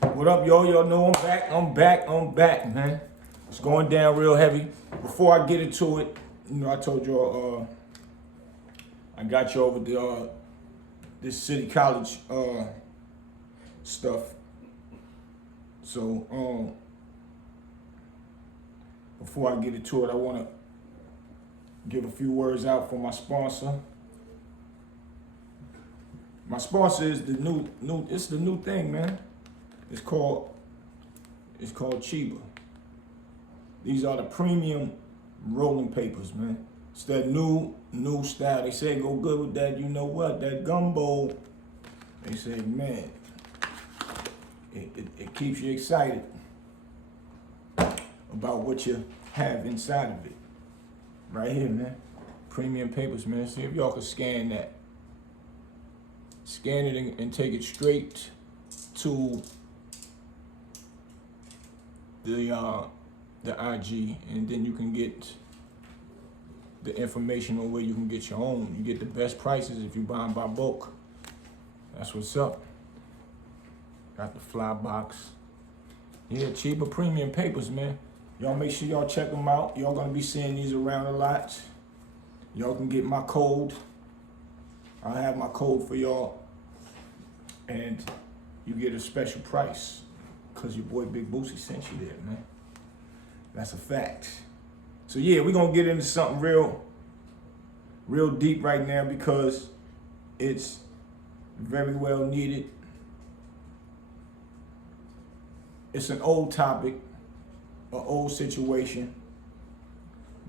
What up, yo? Y'all know I'm back, man. It's going down real heavy. Before I get into it, I told y'all I got you over the this city college stuff. So before I get into it, I want to give a few words out for my sponsor. My sponsor is the new thing, man. It's called Chiba. These are the premium rolling papers, man. It's that new style. They say go good with that, you know what, that gumbo. They say, man, it keeps you excited about what you have inside of it. Right here, man. Premium papers, man. See if y'all can scan that. Scan it and take it straight to the IG, and then you can get the information on where you can get your own. You get the best prices if you buy them by bulk. That's what's up. Got the fly box. Yeah, Chiba premium papers, man. Y'all make sure y'all check them out. Y'all gonna be seeing these around a lot. Y'all can get my code. I'll have my code for y'all. And you get a special price because your boy Big Boosie sent you there, man. That's a fact. So yeah, we're gonna get into something real deep right now because it's very well needed. It's an old topic, an old situation,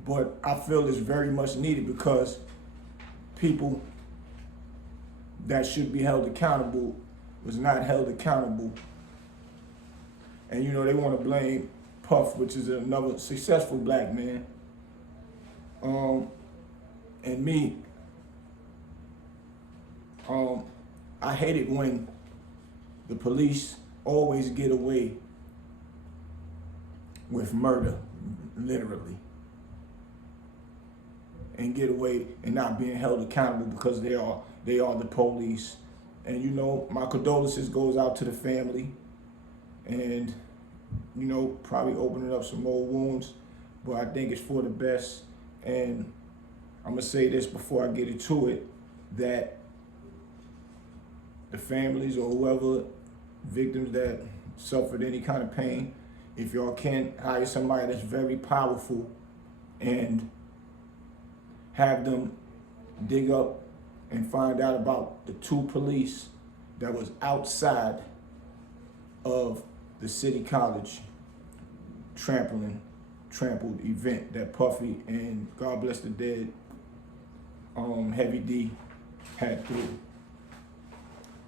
but I feel it's very much needed because people that should be held accountable was not held accountable. And they want to blame Puff, which is another successful black man, and me. I hate it when the police always get away with murder, literally, and get away and not being held accountable because they are the police. And my condolences goes out to the family, and probably opening up some old wounds, but I think it's for the best. And I'm gonna say this before I get into it, that the families or whoever, victims that suffered any kind of pain, if y'all can hire somebody that's very powerful and have them dig up and find out about the two police that was outside of the city college trampled event that Puffy and God bless the dead, Heavy D had through.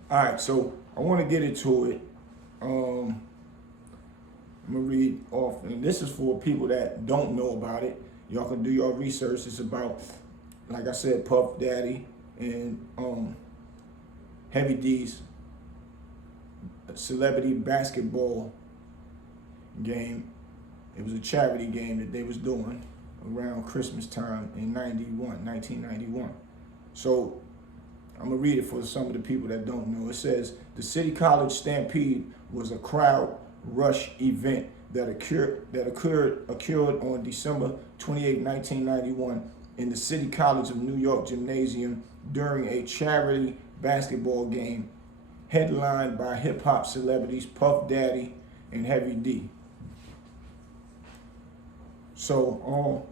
All right, so I want to get into it. I'm gonna read off, and this is for people that don't know about it. Y'all can do your research. It's about, like I said, Puff Daddy and Heavy D's celebrity basketball game. It was a charity game that they was doing around Christmas time in 1991. So I'm gonna read it for some of the people that don't know. It says, the City College Stampede was a crowd rush event that occurred on December 28, 1991 in the City College of New York gymnasium during a charity basketball game headlined by hip-hop celebrities Puff Daddy and Heavy D. So,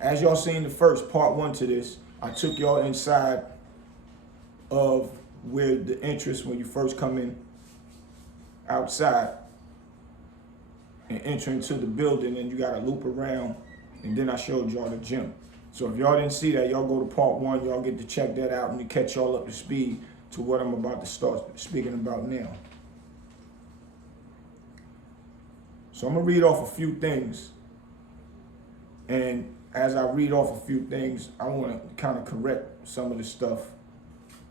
as y'all seen the first part one to this, I took y'all inside of where the entrance, when you first come in outside and enter into the building, and you gotta loop around, and then I showed y'all the gym. So if y'all didn't see that, y'all go to part one, y'all get to check that out and to catch y'all up to speed to what I'm about to start speaking about now. So I'm gonna read off a few things, and as I read off a few things, I wanna kind of correct some of the stuff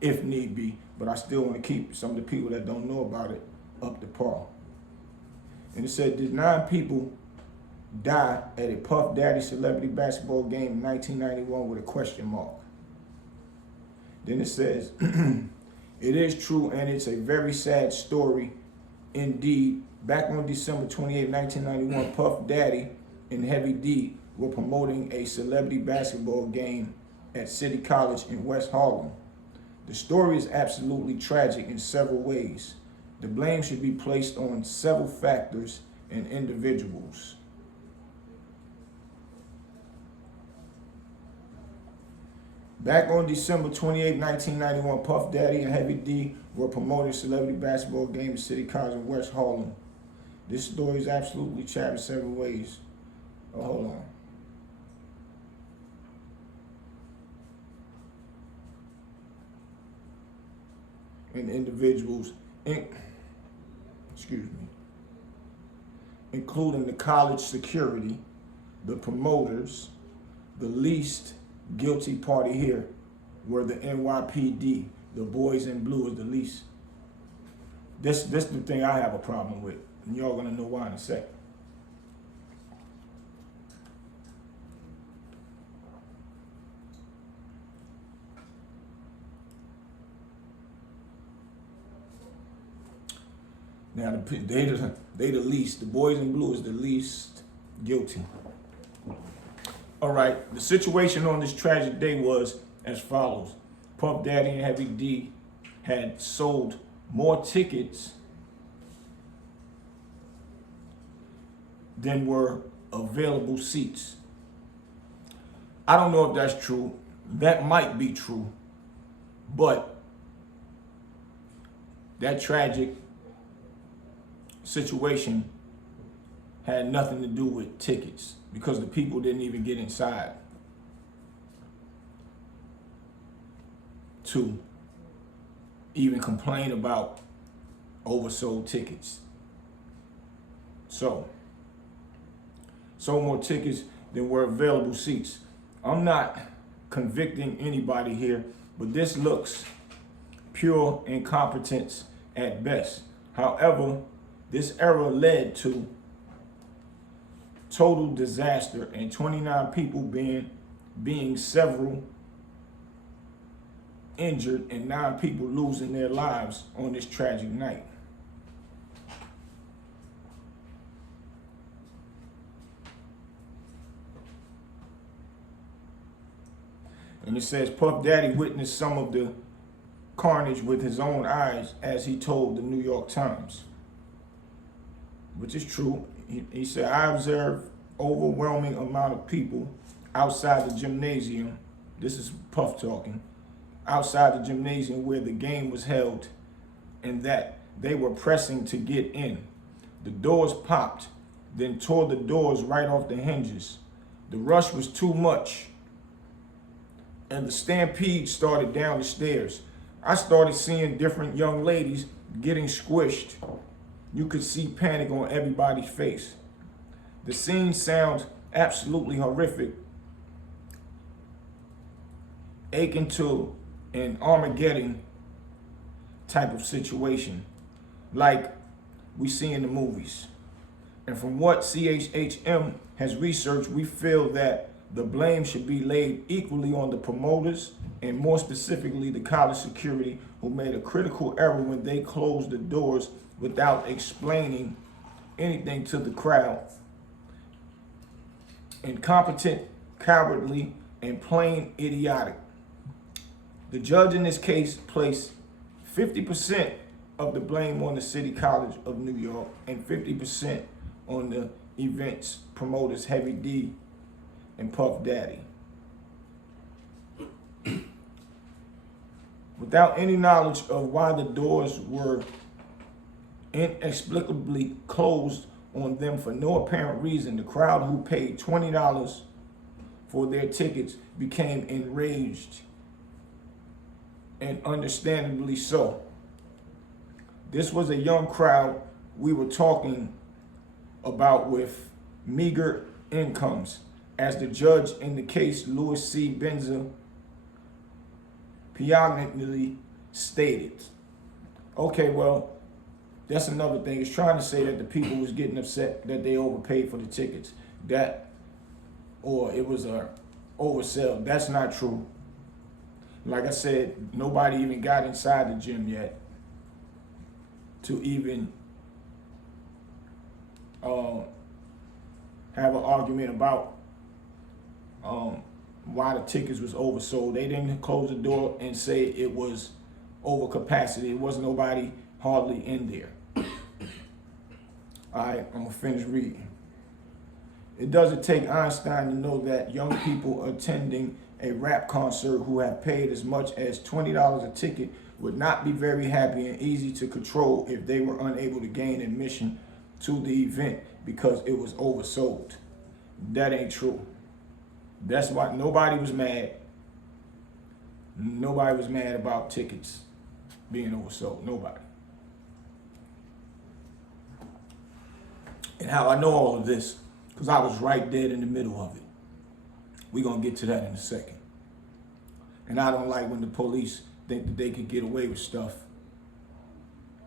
if need be, but I still wanna keep some of the people that don't know about it up to par. And it said, did 9 people die at a Puff Daddy celebrity basketball game in 1991 with a question mark? Then it says, It is true, and it's a very sad story indeed. Back on December 28, 1991, Puff Daddy and Heavy D were promoting a celebrity basketball game at City College in West Harlem. The story is absolutely tragic in several ways. The blame should be placed on several factors and individuals. Back on December 28, 1991, Puff Daddy and Heavy D were promoting a celebrity basketball game at City College in West Harlem. This story is absolutely tragic in several ways. Oh, hold on. And individuals, including the college security, the promoters, the least guilty party here were the NYPD. The boys in blue is the least. This is the thing I have a problem with, and y'all gonna know why in a second. Now they the least. The boys in blue is the least guilty. All right, the situation on this tragic day was as follows. Puff Daddy and Heavy D had sold more tickets than were available seats. I don't know if that's true. That might be true, but that tragic situation had nothing to do with tickets because the people didn't even get inside to even complain about oversold tickets. So more tickets than were available seats. I'm not convicting anybody here, but this looks pure incompetence at best. However, this error led to total disaster and 29 people being several injured and 9 people losing their lives on this tragic night. And it says Puff Daddy witnessed some of the carnage with his own eyes as he told the New York Times, which is true. He said, I observed overwhelming amount of people outside the gymnasium. This is Puff talking. Outside the gymnasium where the game was held, and that they were pressing to get in. The doors popped, then tore the doors right off the hinges. The rush was too much, and the stampede started down the stairs. I started seeing different young ladies getting squished. You could see panic on everybody's face. The scene sounds absolutely horrific, akin to an Armageddon type of situation, like we see in the movies. And from what CHHM has researched, we feel that the blame should be laid equally on the promoters and more specifically the college security, who made a critical error when they closed the doors without explaining anything to the crowd. Incompetent, cowardly, and plain idiotic. The judge in this case placed 50% of the blame on the City College of New York and 50% on the event's promoters, Heavy D and Puff Daddy. Without any knowledge of why the doors were inexplicably closed on them for no apparent reason, the crowd who paid $20 for their tickets became enraged, and understandably so. This was a young crowd we were talking about with meager incomes, as the judge in the case, Louis C. Benza, poignantly stated. Okay, well, that's another thing. It's trying to say that the people was getting upset that they overpaid for the tickets, or it was a oversell. That's not true. Like I said, nobody even got inside the gym yet to even have an argument about why the tickets was oversold. They didn't close the door and say it was over capacity. It wasn't nobody hardly in there. All right, I'm gonna finish reading. It doesn't take Einstein to know that young people attending a rap concert who have paid as much as $20 a ticket would not be very happy and easy to control if they were unable to gain admission to the event because it was oversold. That ain't true. That's why nobody was mad. Nobody was mad about tickets being oversold. Nobody. And how I know all of this, because I was right dead in the middle of it. We're going to get to that in a second. And I don't like when the police think that they could get away with stuff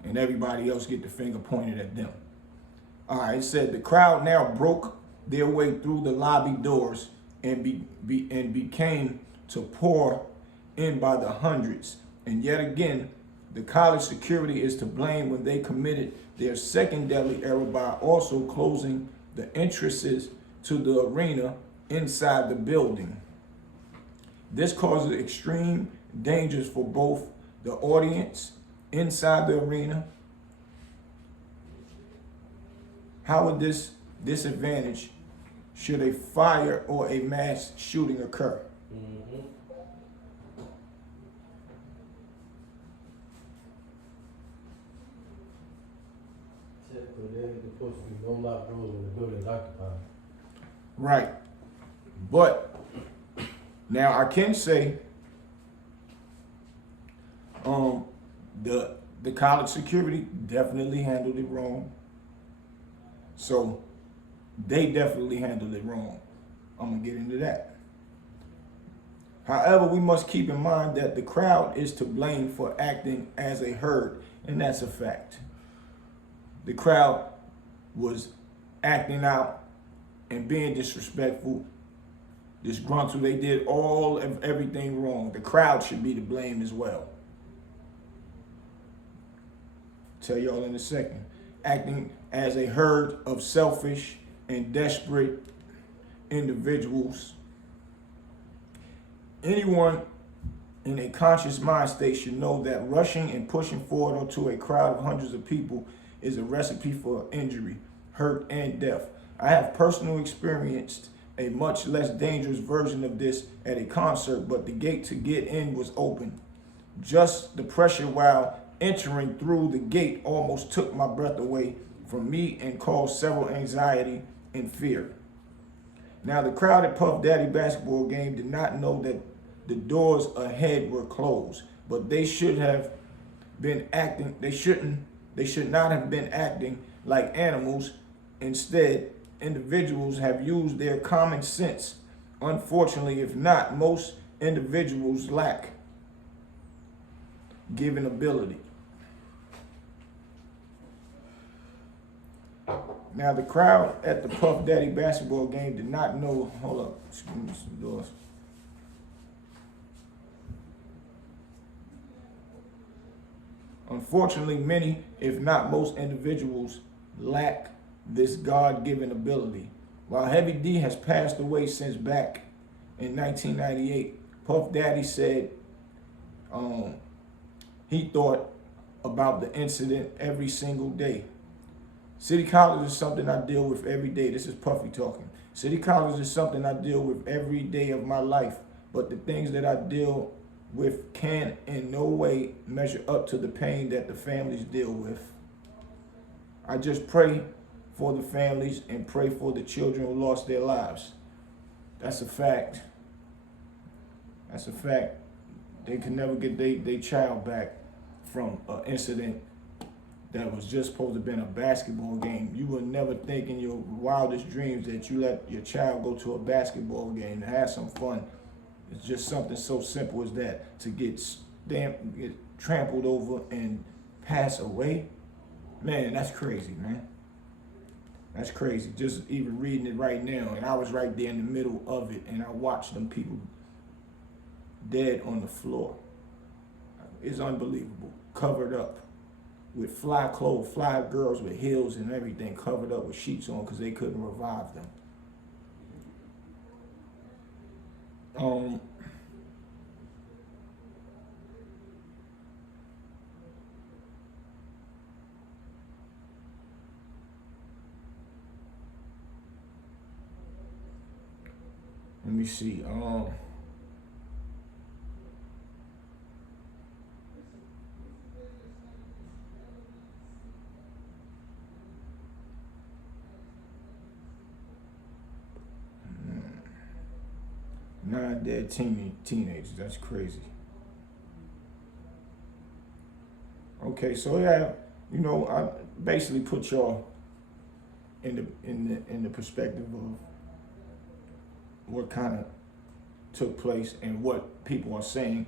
and everybody else get the finger pointed at them. All right, it said the crowd now broke their way through the lobby doors and became to pour in by the hundreds. And yet again, the college security is to blame when they committed their second deadly error by also closing the entrances to the arena inside the building. This causes extreme dangers for both the audience inside the arena. How would this disadvantage should a fire or a mass shooting occur? Mm-hmm. There's supposed to be no locked doors when the building is occupied. Right. But now I can say the college security definitely handled it wrong. So they definitely handled it wrong. I'm gonna get into that. However, we must keep in mind that the crowd is to blame for acting as a herd, and that's a fact. The crowd was acting out and being disrespectful, disgruntled. They did all of everything wrong. The crowd should be to blame as well. Tell y'all in a second. Acting as a herd of selfish and desperate individuals. Anyone in a conscious mind state should know that rushing and pushing forward onto a crowd of hundreds of people is a recipe for injury, hurt, and death. I have personally experienced a much less dangerous version of this at a concert, but the gate to get in was open. Just the pressure while entering through the gate almost took my breath away from me and caused several anxiety and fear. Now, the crowd at Puff Daddy basketball game did not know that the doors ahead were closed, but they should have been acting. They should not have been acting like animals. Instead, individuals have used their common sense. Unfortunately, if not, most individuals lack given ability. Now, the crowd at the Puff Daddy basketball game did not know. Hold up, excuse me, some doors. Unfortunately, many, if not most individuals, lack this God-given ability. While Heavy D has passed away since back in 1998, Puff Daddy said he thought about the incident every single day. City College is something I deal with every day. This is Puffy talking. City College is something I deal with every day of my life, but the things that I deal with can in no way measure up to the pain that the families deal with. I just pray for the families and pray for the children who lost their lives. That's a fact. That's a fact. They can never get their child back from an incident that was just supposed to have been a basketball game. You would never think in your wildest dreams that you let your child go to a basketball game and have some fun. It's just something so simple as that. To get trampled over and pass away, man, that's crazy, man. That's crazy. Just even reading it right now, and I was right there in the middle of it, and I watched them people dead on the floor. It's unbelievable. Covered up with fly clothes, fly girls with heels and everything, covered up with sheets on because they couldn't revive them. Let me see. 9 dead teenagers. That's crazy. Okay, so yeah, you know, I basically put y'all in the perspective of what kind of took place and what people are saying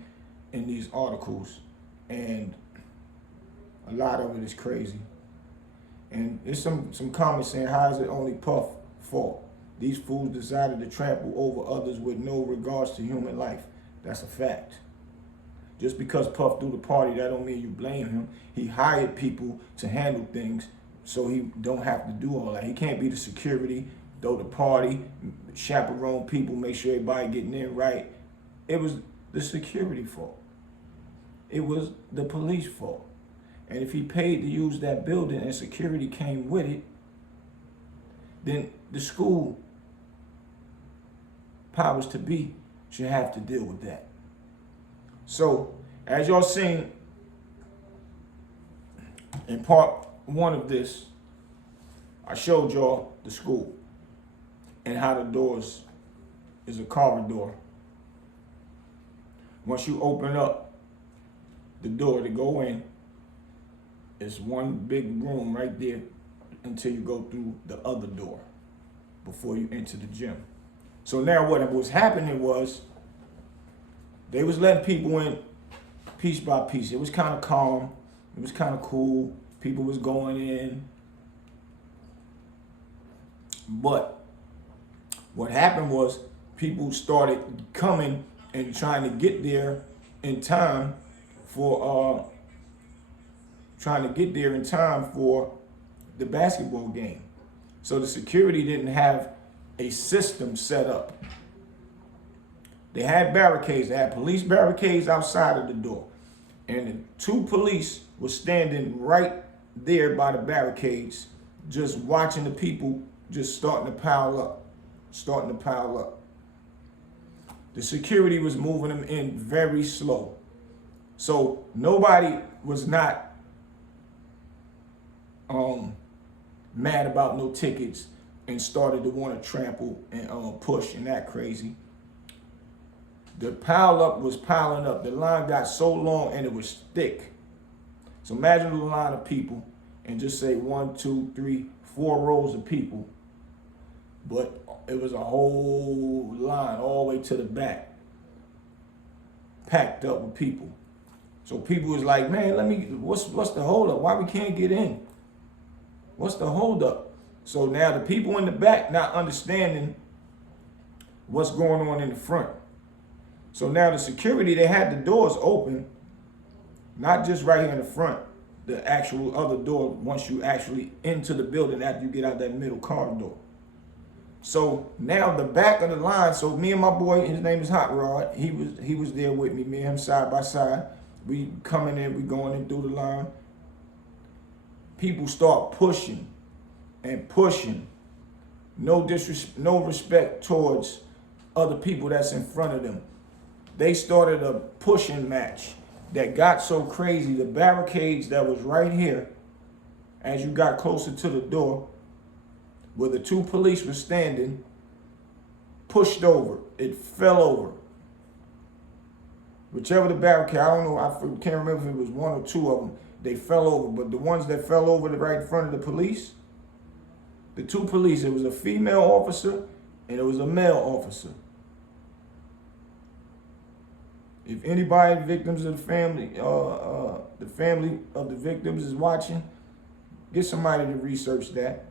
in these articles, and a lot of it is crazy. And there's some comments saying, how is it only Puff fault? These fools decided to trample over others with no regards to human life. That's a fact. Just because Puff threw the party, that don't mean you blame him. He hired people to handle things so he don't have to do all that. He can't be the security, throw the party, chaperone people, make sure everybody getting in right. It was the security fault. It was the police fault. And if he paid to use that building and security came with it, then the school powers to be should have to deal with that. So, as y'all seen in part 1 of this, I showed y'all the school and how the doors is a corridor. Once you open up the door to go in, it's one big room right there until you go through the other door before you enter the gym. So now what was happening was they was letting people in piece by piece. It was kind of calm. It was kind of cool. People was going in. But what happened was people started coming and trying to get there in time for the basketball game. So the security didn't have a system set up. They had barricades. They had police barricades outside of the door. And the 2 police were standing right there by the barricades, just watching the people just starting to pile up. The security was moving them in very slow. So nobody was not mad about no tickets and started to want to trample and push and act crazy. The pile up was piling up. The line got so long and it was thick. So imagine a line of people and just say 1, 2, 3, 4 rows of people. But it was a whole line all the way to the back, packed up with people. So people was like, man, what's the hold up? Why we can't get in? What's the hold up? So now the people in the back not understanding what's going on in the front. So now the security, they had the doors open, not just right here in the front, the actual other door once you actually into the building after you get out that middle corridor. So now the back of the line, so me and my boy, his name is Hot Rod, he was there with me, and him side by side. We coming in, we going in through the line. People start pushing and pushing. No respect towards other people that's in front of them. They started a pushing match that got so crazy. The barricades that was right here, as you got closer to the door, where the 2 police were standing, pushed over. It fell over. Whichever the barricade, I don't know, I can't remember if it was 1 or 2 of them, they fell over. But the ones that fell over right in front of the police, the 2 police, it was a female officer and it was a male officer. If anybody, victims of the family of the victims is watching, get somebody to research that.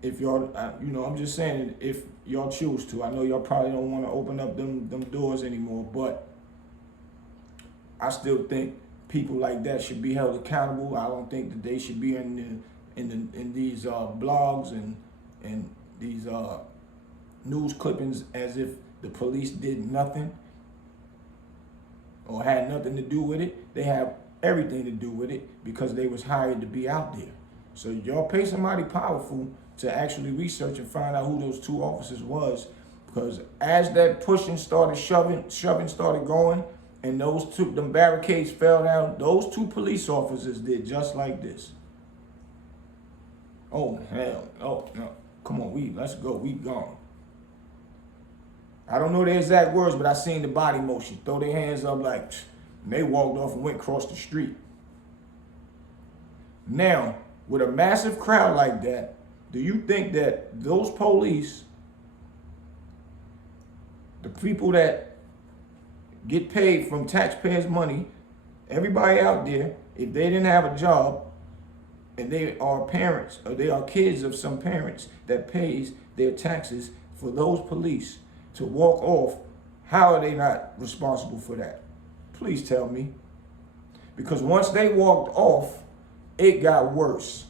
If y'all, I'm just saying, if y'all choose to. I know y'all probably don't want to open up them doors anymore, but I still think people like that should be held accountable. I don't think that they should be in these blogs and these news clippings as if the police did nothing or had nothing to do with it. They have everything to do with it because they was hired to be out there. So y'all pay somebody powerful to actually research and find out who those 2 officers was, because as that pushing started, shoving started going, and them barricades fell down, those 2 police officers did just like this. Oh hell, oh no, come on, let's go, we gone. I don't know the exact words, but I seen the body motion, throw their hands up like, and they walked off and went across the street. Now, with a massive crowd like that, do you think that those police, the people that get paid from taxpayers' money, everybody out there, if they didn't have a job and they are parents or they are kids of some parents that pays their taxes for those police to walk off, how are they not responsible for that? Please tell me. Because once they walked off, it got worse.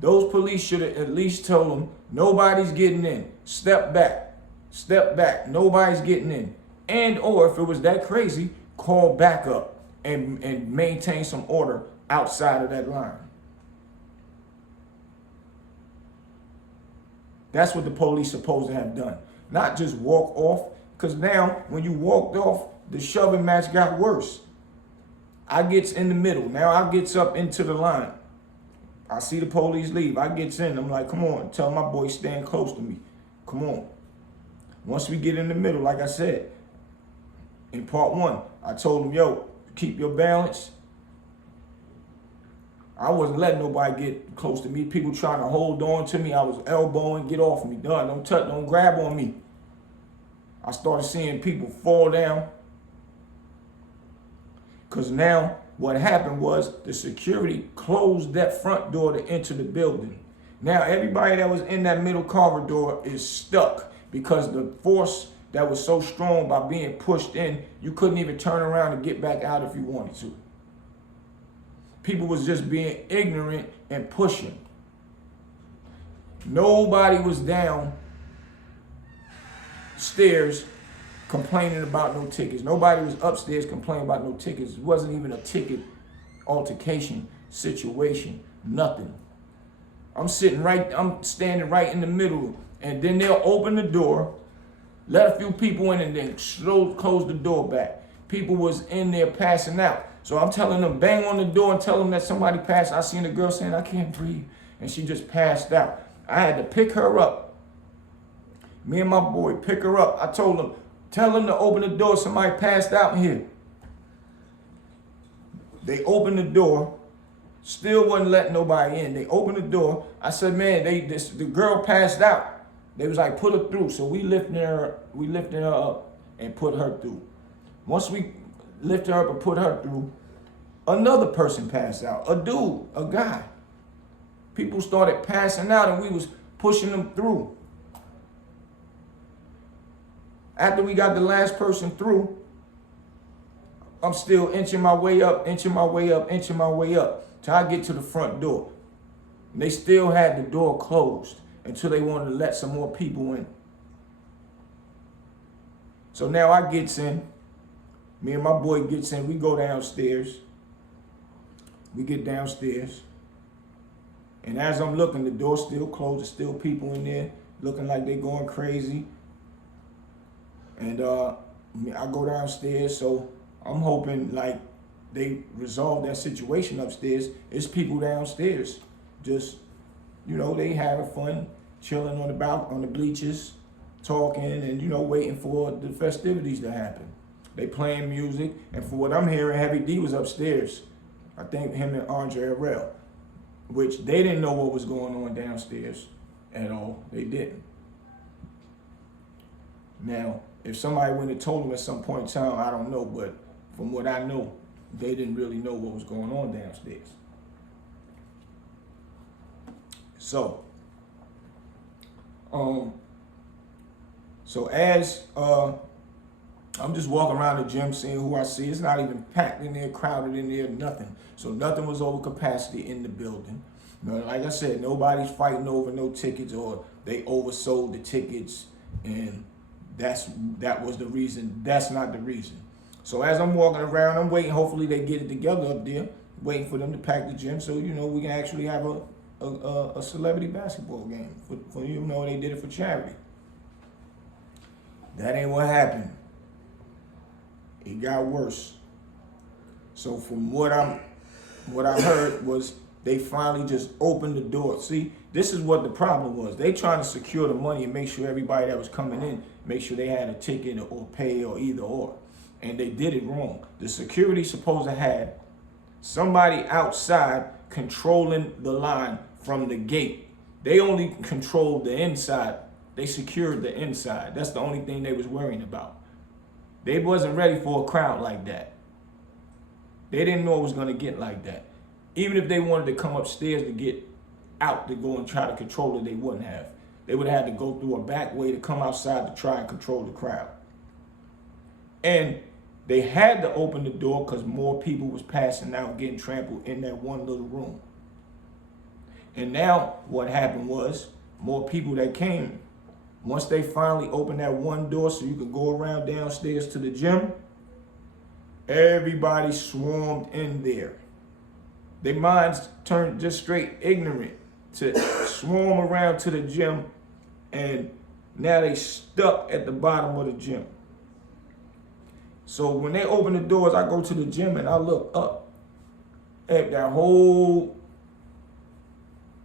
Those police should have at least told them, nobody's getting in. Step back. Step back. Nobody's getting in. And or if it was that crazy, call backup and maintain some order outside of that line. That's what the police supposed to have done. Not just walk off. Because now, when you walked off, the shoving match got worse. I gets in the middle. Now I gets up into the line. I see the police leave. I gets in. I'm like, come on. Tell my boy stand close to me. Come on. Once we get in the middle, like I said, in part 1, I told him, yo, keep your balance. I wasn't letting nobody get close to me. People trying to hold on to me. I was elbowing, get off me. Don't touch, don't grab on me. I started seeing people fall down. Because now what happened was the security closed that front door to enter the building. Now everybody that was in that middle corridor is stuck because the force that was so strong by being pushed in, you couldn't even turn around and get back out if you wanted to. People was just being ignorant and pushing. Nobody was down stairs complaining about no tickets. Nobody was upstairs complaining about no tickets. It wasn't even a ticket altercation situation, nothing. I'm standing right in the middle, and then they'll open the door, let a few people in, and then close the door back. People was in there passing out. So I'm telling them, bang on the door and tell them that somebody passed. I seen a girl saying, I can't breathe, and she just passed out. I had to pick her up. Me and my boy, pick her up. I told them, tell them to open the door, somebody passed out in here. They opened the door, still wasn't letting nobody in. They opened the door. I said, man, the girl passed out. They was like, put her through. So we lifted her up and put her through. Once we lifted her up and put her through, another person passed out, a dude, a guy. People started passing out and we was pushing them through. After we got the last person through, I'm still inching my way up till I get to the front door. And they still had the door closed until they wanted to let some more people in. So now I gets in, me and my boy gets in, we go downstairs. We get downstairs. And as I'm looking, the door's still closed, there's still people in there looking like they going crazy. And I go downstairs, so I'm hoping like they resolve that situation upstairs. It's people downstairs, just, they having fun, chilling on the bleachers, talking and, waiting for the festivities to happen. They playing music, and for what I'm hearing, Heavy D was upstairs. I think him and Andre Harrell, which they didn't know what was going on downstairs at all. They didn't. Now, if somebody went and told them at some point in time, I don't know, but from what I know, they didn't really know what was going on downstairs. So, as I'm just walking around the gym seeing who I see. It's not even packed in there, crowded in there, nothing. So nothing was over capacity in the building. You know, like I said, nobody's fighting over no tickets or they oversold the tickets, and that was the reason. That's not the reason. So as I'm walking around, I'm waiting. Hopefully they get it together up there, waiting for them to pack the gym so we can actually have a celebrity basketball game for they did it for charity. That ain't what happened. It got worse. So from what I heard was they finally just opened the door. See, this is what the problem was. They trying to secure the money and make sure everybody that was coming in, make sure they had a ticket or pay or either or. And they did it wrong. The security supposed to have somebody outside controlling the line from the gate. They only controlled the inside. They secured the inside. That's the only thing they was worrying about. They wasn't ready for a crowd like that. They didn't know it was going to get like that. Even if they wanted to come upstairs to get out to go and try to control it, they wouldn't have. They would have had to go through a back way to come outside to try and control the crowd. And they had to open the door because more people was passing out, getting trampled in that one little room. And now what happened was more people that came. Once they finally opened that one door so you could go around downstairs to the gym, everybody swarmed in there. Their minds turned just straight ignorant to swarm around to the gym, and now they stuck at the bottom of the gym. So when they open the doors, I go to the gym and I look up at that whole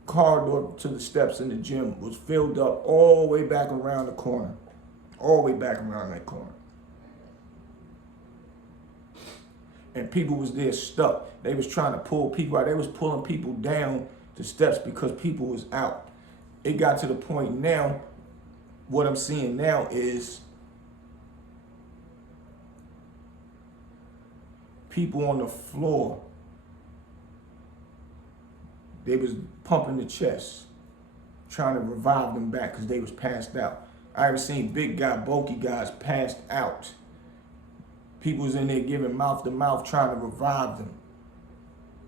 corridor to the steps in the gym was filled up all the way back around the corner. All the way back around that corner. And people was there stuck. They was trying to pull people out. They was pulling people down the steps because people was out. It got to the point now, what I'm seeing now is people on the floor. They was pumping the chest, trying to revive them back because they was passed out. I ever seen big guy, bulky guys passed out. People was in there giving mouth to mouth, trying to revive them.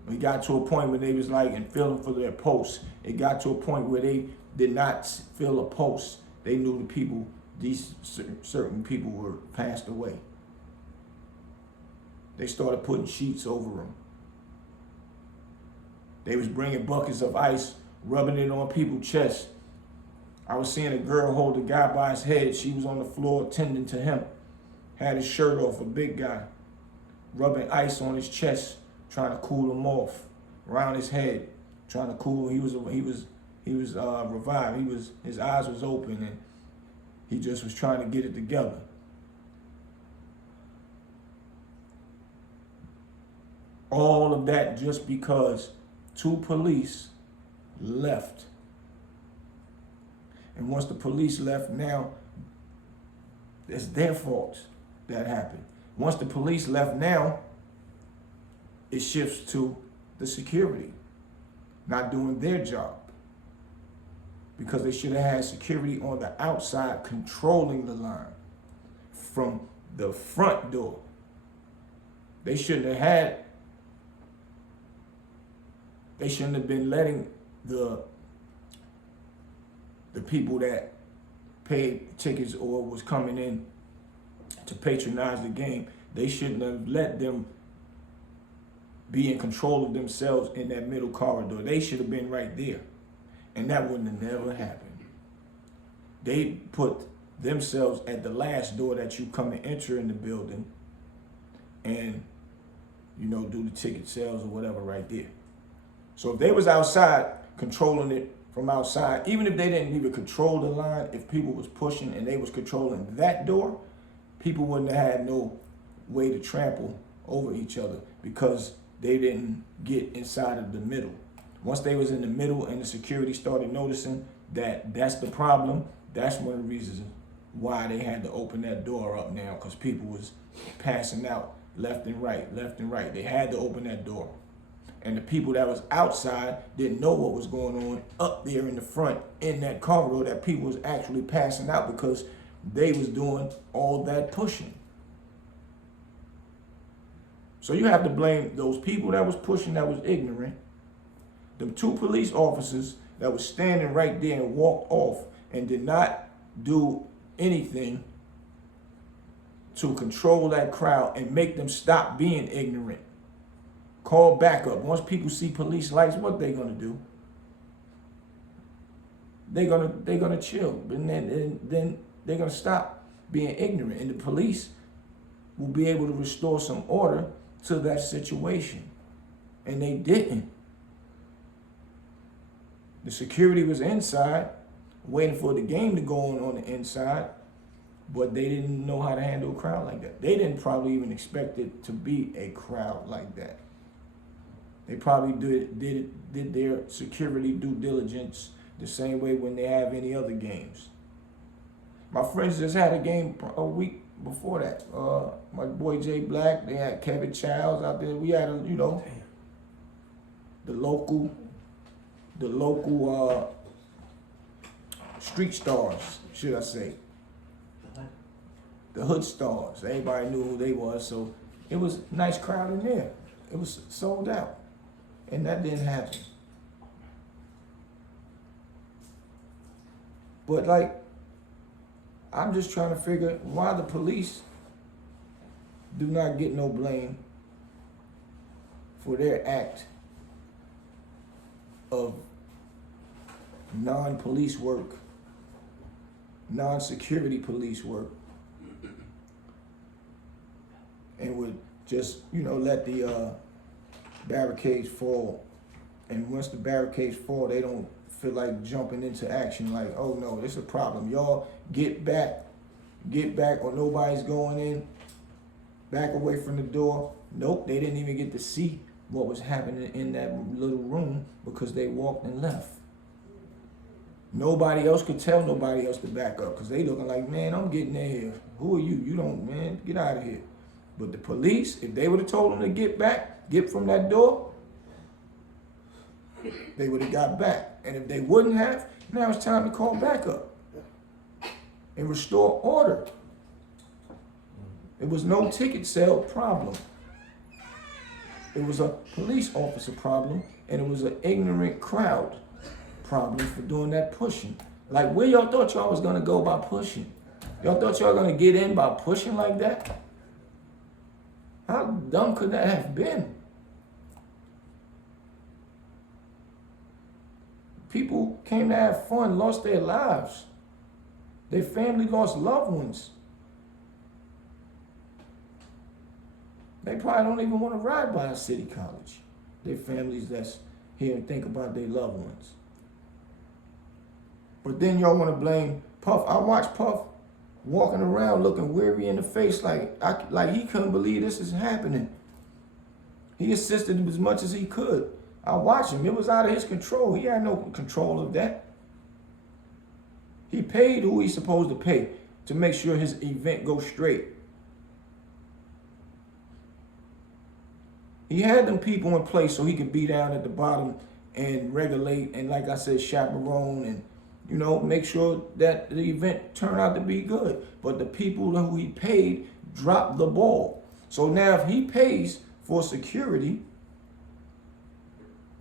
We got to a point where they was like and feeling for their pulse. It got to a point where they did not feel a pulse. They knew the people, these certain people were passed away. They started putting sheets over them. They was bringing buckets of ice, rubbing it on people's chests. I was seeing a girl hold a guy by his head. She was on the floor tending to him. Had his shirt off, a big guy, rubbing ice on his chest, trying to cool him off, around his head, trying to cool. He was revived. His eyes was open, and he just was trying to get it together. All of that just because 2 police left. And once the police left, now it's their fault that happened. Once the police left, now it shifts to the security not doing their job, because they should have had security on the outside controlling the line from the front door. They shouldn't have been letting the people that paid tickets or was coming in to patronize the game. They shouldn't have let them be in control of themselves in that middle corridor. They should have been right there. And that wouldn't have never happened. They put themselves at the last door that you come and enter in the building and, do the ticket sales or whatever right there. So if they was outside controlling it from outside, even if they didn't even control the line, if people was pushing and they was controlling that door, people wouldn't have had no way to trample over each other because they didn't get inside of the middle. Once they was in the middle and the security started noticing that that's the problem, that's one of the reasons why they had to open that door up now, because people was passing out left and right. They had to open that door. And the people that was outside didn't know what was going on up there in the front in that corridor, that people was actually passing out because they was doing all that pushing. So you have to blame those people that was pushing, that was ignorant, the 2 police officers that was standing right there and walked off and did not do anything to control that crowd and make them stop being ignorant. Call backup. Once people see police lights, what they gonna do? They're gonna chill, and then they're gonna stop being ignorant, and the police will be able to restore some order to that situation. And they didn't. The security was inside, waiting for the game to go on the inside, but they didn't know how to handle a crowd like that. They didn't probably even expect it to be a crowd like that. They probably did their security due diligence the same way when they have any other games. My friends just had a game a week before that. My boy Jay Black, they had Kevin Childs out there. We had, the local street stars, should I say. The hood stars. Everybody knew who they was, so it was a nice crowd in there. It was sold out. And that didn't happen. But I'm just trying to figure why the police do not get no blame for their act of non-police work, non-security police work, and would just, let the barricades fall. And once the barricades fall, they don't feel like jumping into action like, oh no, this is a problem. Y'all get back, or nobody's going in. Back away from the door. Nope, they didn't even get to see what was happening in that little room because they walked and left. Nobody else could tell nobody else to back up because they looking like, man, I'm getting in here. Who are you? You don't, man, get out of here. But the police, if they would have told them to get from that door, they would have got back. And if they wouldn't have, now it's time to call backup and restore order. It was no ticket sale problem. It was a police officer problem, and it was an ignorant crowd problem for doing that pushing. Like, where y'all thought y'all was gonna go by pushing? Y'all thought y'all gonna get in by pushing like that? How dumb could that have been? People came to have fun, lost their lives. Their family lost loved ones. They probably don't even want to ride by a city college. Their families that's here and think about their loved ones. But then y'all want to blame Puff. I watched Puff walking around looking weary in the face like he couldn't believe this is happening. He assisted as much as he could. I watched him. It was out of his control. He had no control of that. He paid who he's supposed to pay to make sure his event goes straight. He had them people in place so he could be down at the bottom and regulate and, like I said, chaperone and, make sure that the event turned out to be good. But the people who he paid dropped the ball. So now if he pays for security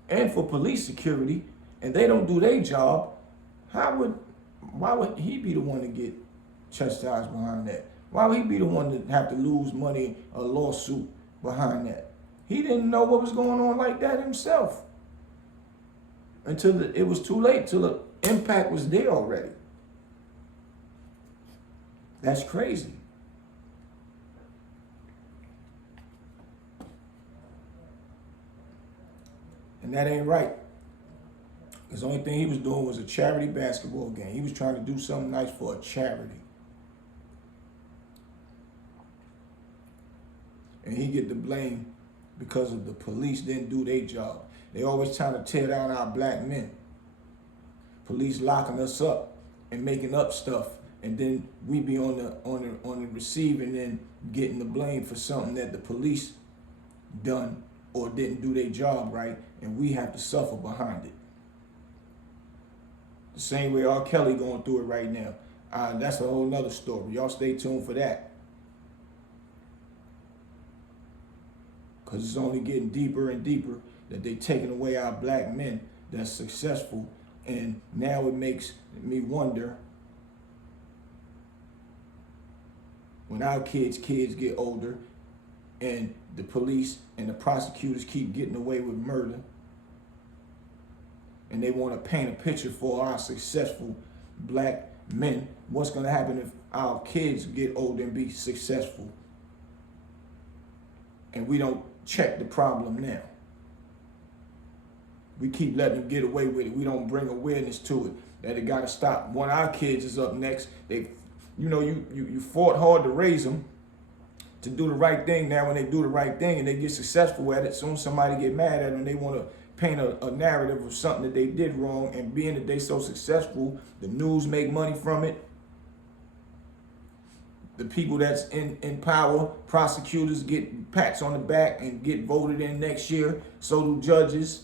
and for police security and they don't do their job, why would he be the one to get chastised behind that? Why would he be the one to have to lose money, a lawsuit behind that? He didn't know what was going on like that himself until it was too late, till the impact was there already. That's crazy. And that ain't right. Because the only thing he was doing was a charity basketball game. He was trying to do something nice for a charity. And he get the blame because of the police didn't do their job. They always trying to tear down our black men. Police locking us up and making up stuff, and then we be on the receiving end getting the blame for something that the police done or didn't do their job right, and we have to suffer behind it. The same way R. Kelly going through it right now. That's a whole nother story. Y'all stay tuned for that. because it's only getting deeper and deeper that they taking away our black men that's successful. And now it makes me wonder, when our kids get older and the police and the prosecutors keep getting away with murder, and they want to paint a picture for our successful black men, what's going to happen if our kids get older and be successful and we don't check the problem now? We keep letting them get away with it. We don't bring awareness to it, that it got to stop. When our kids is up next, you fought hard to raise them to do the right thing. Now when they do the right thing and they get successful at it, soon somebody get mad at them, they want to paint a narrative of something that they did wrong, and being that they so successful, the news make money from it. The people that's in power, prosecutors, get pats on the back and get voted in next year. So do judges.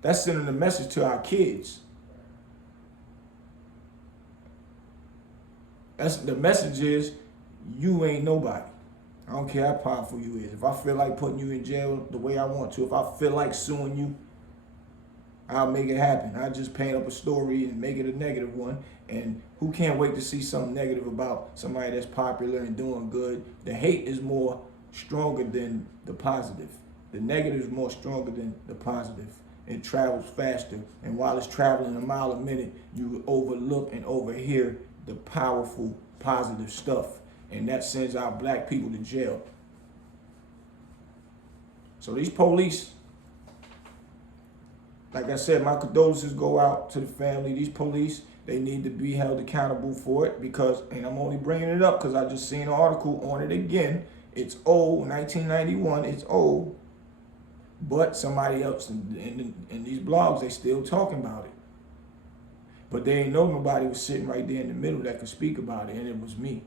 That's sending a message to our kids. The message is, you ain't nobody. I don't care how powerful you is. If I feel like putting you in jail the way I want to, if I feel like suing you, I'll make it happen. I just paint up a story and make it a negative one. And who can't wait to see something negative about somebody that's popular and doing good? The hate is more stronger than the positive. The negative is more stronger than the positive. It travels faster. And while it's traveling a mile a minute, you overlook and overhear the powerful, positive stuff. And that sends our black people to jail. So these police, like I said, my condolences go out to the family. These police, they need to be held accountable for it, because, and I'm only bringing it up because I just seen an article on it again. It's old, 1991, it's old. But somebody else in these blogs, they still talking about it. But they ain't know nobody was sitting right there in the middle that could speak about it, and it was me.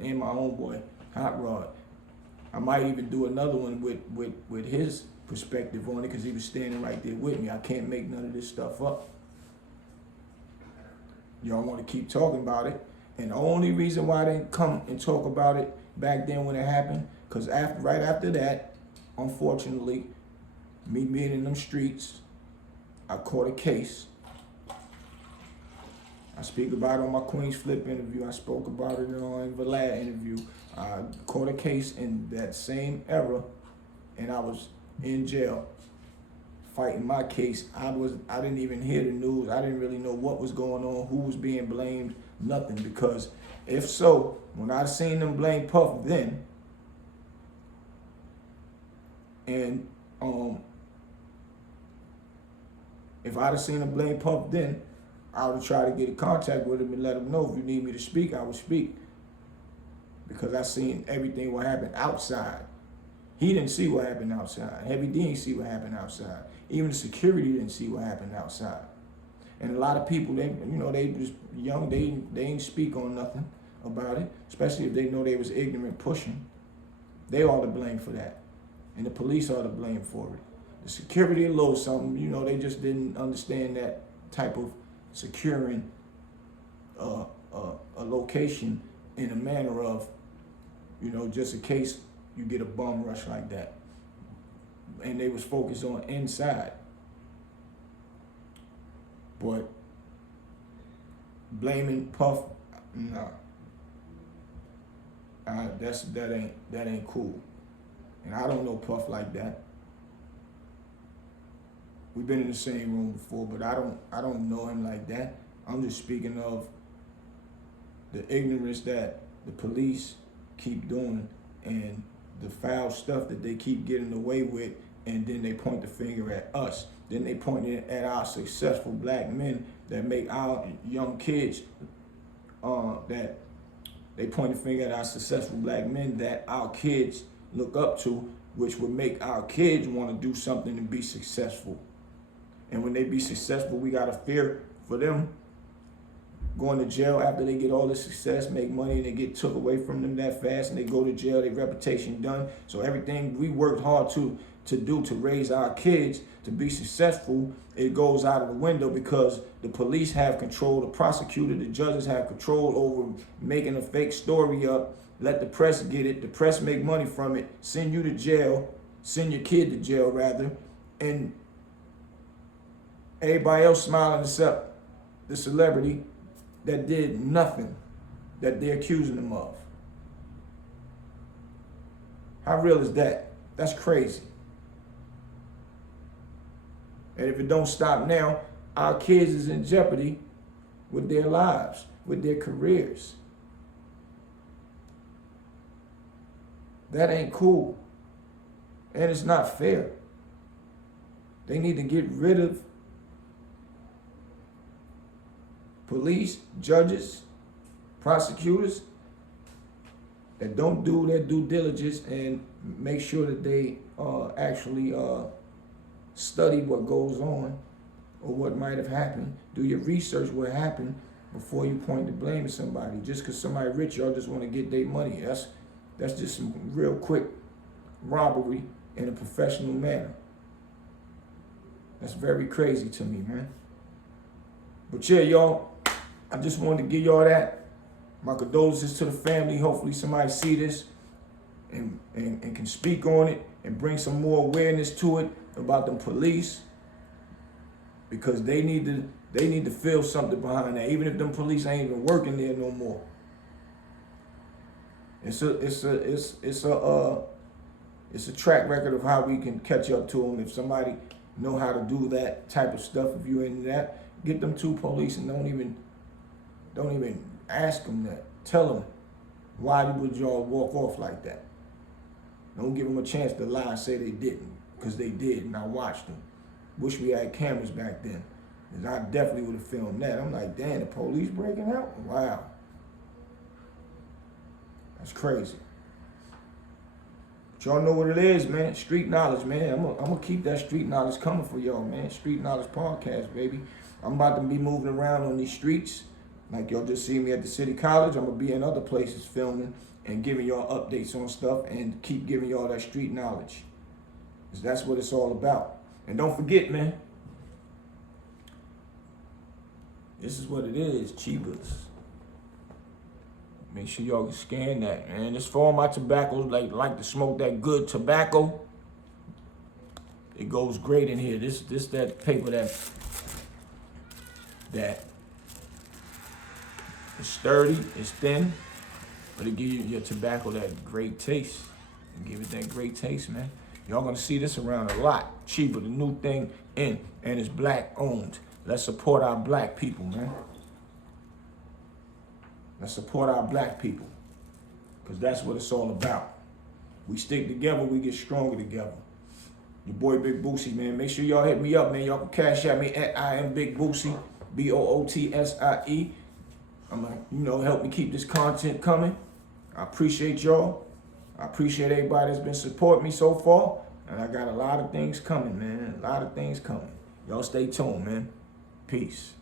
And my own boy, Hot Rod. I might even do another one with his perspective on it, because he was standing right there with me. I can't make none of this stuff up. Y'all want to keep talking about it. And the only reason why I didn't come and talk about it back then when it happened, because right after that, unfortunately, me being in them streets, I caught a case. I speak about it on my Queen's Flip interview. I spoke about it on the Vlad interview. I caught a case in that same era, and I was in jail fighting my case. I didn't even hear the news. I didn't really know what was going on, who was being blamed, nothing. Because if so, when I seen them blame Puff then, and if I'd have seen them blame Puff then, I would try to get in contact with him and let him know, if you need me to speak, I would speak. Because I seen everything what happened outside. He didn't see what happened outside. Heavy D didn't see what happened outside. Even the security didn't see what happened outside. And a lot of people, they just young, they ain't speak on nothing about it, especially if they know they was ignorant pushing. They are to blame for that. And the police are to blame for it. The security a little something, they just didn't understand that type of securing a location in a manner of, just in case you get a bum rush like that. And they was focused on inside. But blaming Puff, nah. That ain't cool. And I don't know Puff like that. We've been in the same room before, but I don't know him like that. I'm just speaking of the ignorance that the police keep doing and the foul stuff that they keep getting away with, and then they point the finger at us. Then they point it at our successful black men that make our young kids, that they point the finger at our successful black men that our kids look up to, which would make our kids want to do something and be successful. And when they be successful, we got to fear for them going to jail after they get all the success, make money, and they get took away from them that fast, and they go to jail, their reputation done. So everything we worked hard to do to raise our kids to be successful, it goes out of the window because the police have control, the prosecutor, the judges have control over making a fake story up let the press get it, the press make money from it, send you to jail, send your kid to jail rather, and everybody else smiling except the celebrity that did nothing that they're accusing them of. How real is that? That's crazy. And if it don't stop now, our kids is in jeopardy with their lives, with their careers. That ain't cool. And it's not fair. They need to get rid of police, judges, prosecutors that don't do their due diligence and make sure that they actually study what goes on or what might have happened. Do your research what happened before you point the blame at somebody. Just because somebody rich, y'all just want to get their money. That's just some real quick robbery in a professional manner. That's very crazy to me, man. But yeah, y'all, I just wanted to give y'all that. My condolences to the family. Hopefully somebody see this and can speak on it and bring some more awareness to it about the police, because they need to feel something behind that, even if them police ain't even working there no more. It's a track record of how we can catch up to them. If somebody know how to do that type of stuff, if you're into that, get them to police and don't even ask them that. Tell them, why would y'all walk off like that? Don't give them a chance to lie and say they didn't, because they did, and I watched them. Wish we had cameras back then, because I definitely would have filmed that. I'm like, damn, the police breaking out? Wow. That's crazy. But y'all know what it is, man. Street knowledge, man. I'm gonna keep that street knowledge coming for y'all, man. Street knowledge podcast, baby. I'm about to be moving around on these streets. Like y'all just see me at the city college. I'm gonna be in other places filming and giving y'all updates on stuff and keep giving y'all that street knowledge. Because that's what it's all about. And don't forget, man, this is what it is, cheapers. Make sure y'all can scan that, man. This for all my tobacco, like to smoke that good tobacco. It goes great in here. This that paper that it's sturdy, it's thin, but it give you your tobacco that great taste. And give it that great taste, man. Y'all gonna see this around a lot. Cheaper, the new thing in, and it's black owned. Let's support our black people, man. Let's support our black people, because that's what it's all about. We stick together, we get stronger together. Your boy Big Bootsie, man. Make sure y'all hit me up, man. Y'all can cash at me at iambigbootsie, BOOTSIE. I'm like, help me keep this content coming. I appreciate y'all. I appreciate everybody that's been supporting me so far. And I got a lot of things coming, man. A lot of things coming. Y'all stay tuned, man. Peace.